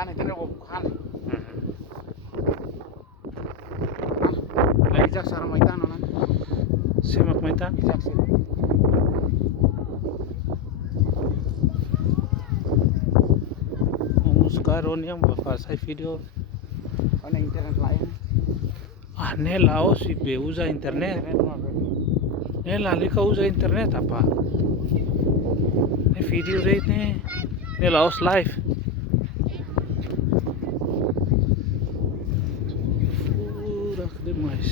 Lani tena go hal. Ijak sar maitan onan. Simak maita. Ijak sir. Vamos karon yang bafasay video. Ana internet lain. Nela o si be usa internet. Nela lika usa internet apa? Ne video rate ne. Nela os live. Urak demais.